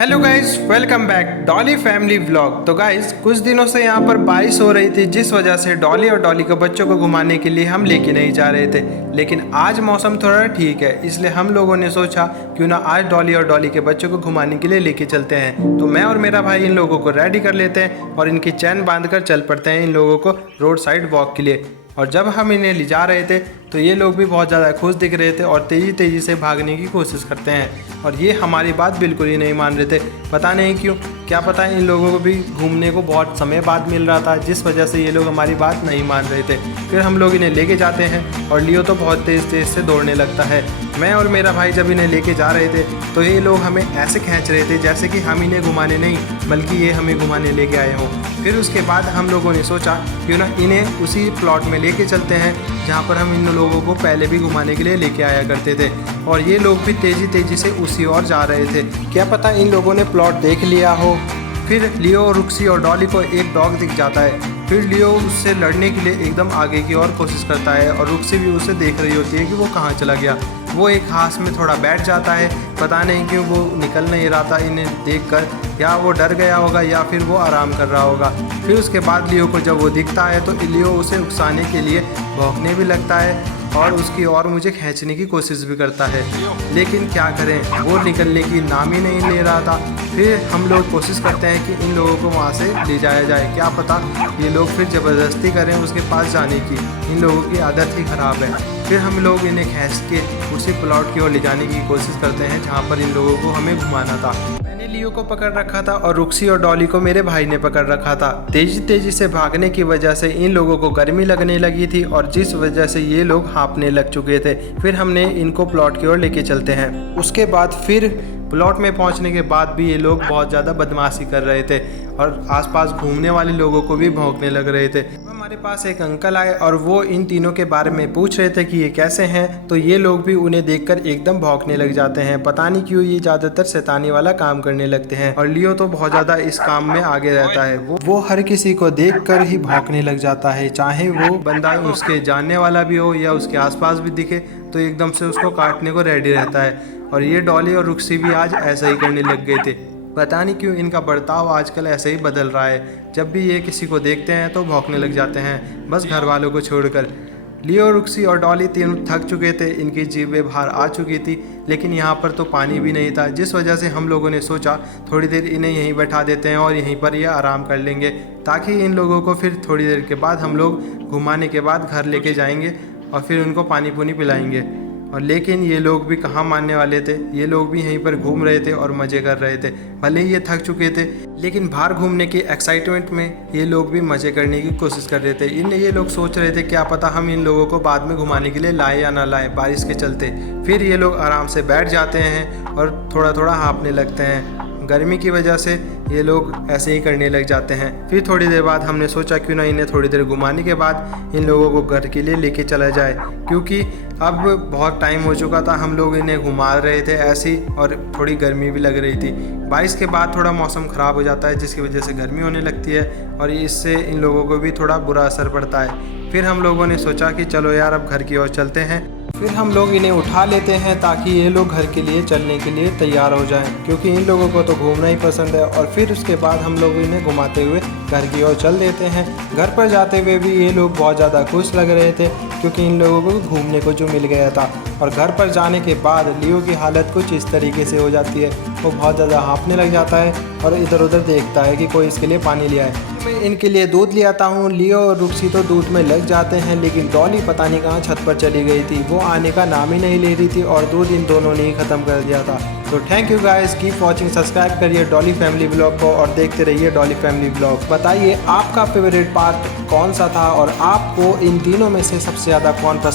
Hello guys, welcome back Dolly family vlog. तो guys, कुछ दिनों से यहाँ पर बारिश हो रही थी, जिस वजह से डॉली और डॉली के बच्चों को घुमाने के लिए हम लेके नहीं जा रहे थे। लेकिन आज मौसम थोड़ा ठीक है, इसलिए हम लोगों ने सोचा क्यों ना आज डॉली और डॉली के बच्चों को घुमाने के लिए लेके चलते हैं। तो मैं और मेरा भाई इन लोगों को रेडी कर लेते हैं और इनकी चैन बांध कर चल पड़ते हैं इन लोगों को रोड साइड वॉक के लिए। और जब हम इन्हें ले जा रहे थे तो ये लोग भी बहुत ज़्यादा खुश दिख रहे थे और तेज़ी तेज़ी से भागने की कोशिश करते हैं। और ये हमारी बात बिल्कुल ही नहीं मान रहे थे, पता नहीं क्यों। क्या पता इन लोगों को भी घूमने को बहुत समय बाद मिल रहा था, जिस वजह से ये लोग हमारी बात नहीं मान रहे थे। फिर हम लोग इन्हें लेके जाते हैं और लियो तो बहुत तेज़ तेज़ से दौड़ने लगता है। मैं और मेरा भाई जब इन्हें लेके जा रहे थे तो ये लोग हमें ऐसे खींच रहे थे जैसे कि हम इन्हें घुमाने नहीं बल्कि ये हमें घुमाने लेके आए हों। फिर उसके बाद हम लोगों ने सोचा क्यों ना इन्हें उसी प्लॉट में लेके चलते हैं जहाँ पर हम इन लोगों को पहले भी घुमाने के लिए लेके आया करते थे। और ये लोग भी तेज़ी तेज़ी से उसी ओर जा रहे थे। क्या पता इन लोगों ने प्लॉट देख लिया हो। फिर लियो, रुक्सी और डॉली को एक डॉग दिख जाता है। फिर लियो उससे लड़ने के लिए एकदम आगे की ओर कोशिश करता है और रुक्सी भी उसे देख रही होती है कि वो कहाँ चला गया। वो एक घास में थोड़ा बैठ जाता है, पता नहीं क्यों वो निकल नहीं रहा था इन्हें देखकर, या वो डर गया होगा या फिर वो आराम कर रहा होगा। फिर उसके बाद लियो को जब वो दिखता है तो लियो उसे उकसाने के लिए भौंकने भी लगता है और उसकी और मुझे खींचने की कोशिश भी करता है। लेकिन क्या करें, वो निकलने की नाम ही नहीं ले रहा था। फिर हम लोग कोशिश करते हैं कि इन लोगों को वहाँ से ले जाया जाए। क्या पता ये लोग फिर ज़बरदस्ती करें उसके पास जाने की, इन लोगों की आदत ही ख़राब है। फिर हम लोग इन्हें खींच के उसी प्लॉट की ओर ले जाने की कोशिश करते हैं जहाँ पर इन लोगों को हमें घुमाना था। मैंने लियो को पकड़ रखा था और रुक्सी और डॉली को मेरे भाई ने पकड़ रखा था। तेजी तेजी से भागने की वजह से इन लोगों को गर्मी लगने लगी थी और जिस वजह से ये लोग हाँफने लग चुके थे। फिर हमने इनको प्लॉट की ओर लेके चलते हैं। उसके बाद फिर प्लॉट में पहुंचने के बाद भी ये लोग बहुत ज़्यादा बदमाशी कर रहे थे और आसपास घूमने वाले लोगों को भी भौंकने लग रहे थे। हमारे पास एक अंकल आए और वो इन तीनों के बारे में पूछ रहे थे कि ये कैसे हैं, तो ये लोग भी उन्हें देखकर एकदम भौंकने लग जाते हैं। पता नहीं क्यों ये ज़्यादातर शैतानी वाला काम करने लगते हैं और लियो तो बहुत ज़्यादा इस काम में आगे रहता है। वो हर किसी को देखकर ही भौंकने लग जाता है, चाहे वो बंदा उसके जानने वाला भी हो या उसके आसपास भी दिखे तो एकदम से उसको काटने को रेडी रहता है। और ये डॉली और रुक्सी भी आज ऐसा ही करने लग गए थे। पता नहीं क्यों इनका बर्ताव आजकल ऐसे ही बदल रहा है, जब भी ये किसी को देखते हैं तो भौंकने लग जाते हैं, बस घर वालों को छोड़कर। लियो, रुक्सी और डॉली तीनों थक चुके थे, इनकी जीभें बाहर आ चुकी थी, लेकिन यहाँ पर तो पानी भी नहीं था, जिस वजह से हम लोगों ने सोचा थोड़ी देर इन्हें यहीं बैठा देते हैं और यहीं पर ये आराम कर लेंगे, ताकि इन लोगों को फिर थोड़ी देर के बाद हम लोग घुमाने के बाद घर लेके जाएंगे और फिर उनको पानी पुनी पिलाएंगे। और लेकिन ये लोग भी कहाँ मानने वाले थे, ये लोग भी यहीं पर घूम रहे थे और मज़े कर रहे थे। भले ही ये थक चुके थे, लेकिन बाहर घूमने की एक्साइटमेंट में ये लोग भी मज़े करने की कोशिश कर रहे थे। ये लोग सोच रहे थे क्या पता हम इन लोगों को बाद में घुमाने के लिए लाए या ना लाए बारिश के चलते। फिर ये लोग आराम से बैठ जाते हैं और थोड़ा थोड़ा हाँफने लगते हैं। गर्मी की वजह से ये लोग ऐसे ही करने लग जाते हैं। फिर थोड़ी देर बाद हमने सोचा क्यों ना इन्हें थोड़ी देर घुमाने के बाद इन लोगों को घर के लिए लेके चला जाए, क्योंकि अब बहुत टाइम हो चुका था, हम लोग इन्हें घुमा रहे थे ऐसी और थोड़ी गर्मी भी लग रही थी। बारिश के बाद थोड़ा मौसम ख़राब हो जाता है जिसकी वजह से गर्मी होने लगती है और इससे इन लोगों को भी थोड़ा बुरा असर पड़ता है। फिर हम लोगों ने सोचा कि चलो यार अब घर की ओर चलते हैं। फिर हम लोग इन्हें उठा लेते हैं ताकि ये लोग घर के लिए चलने के लिए तैयार हो जाएं, क्योंकि इन लोगों को तो घूमना ही पसंद है। और फिर उसके बाद हम लोग इन्हें घुमाते हुए घर की ओर चल देते हैं। घर पर जाते हुए भी ये लोग बहुत ज़्यादा खुश लग रहे थे, क्योंकि इन लोगों को घूमने को जो मिल गया था। और घर पर जाने के बाद लियो की हालत कुछ इस तरीके से हो जाती है, वो बहुत ज़्यादा हाँफने लग जाता है और इधर उधर देखता है कि कोई इसके लिए पानी ले आए। मैं इनके लिए दूध ले आता हूँ। लियो और रुक्सी तो दूध में लग जाते हैं, लेकिन डॉली पता नहीं कहाँ छत पर चली गई थी, वो आने का नाम ही नहीं ले रही थी और दूध इन दोनों ने ही ख़त्म कर दिया था। तो thank you guys, keep watching, subscribe करिए डॉली फैमिली ब्लॉग को और देखते रहिए डॉली फैमिली ब्लॉग। बताइए आपका फेवरेट पार्ट कौन सा था और आपको इन तीनों में से सबसे ज़्यादा कौन पसंद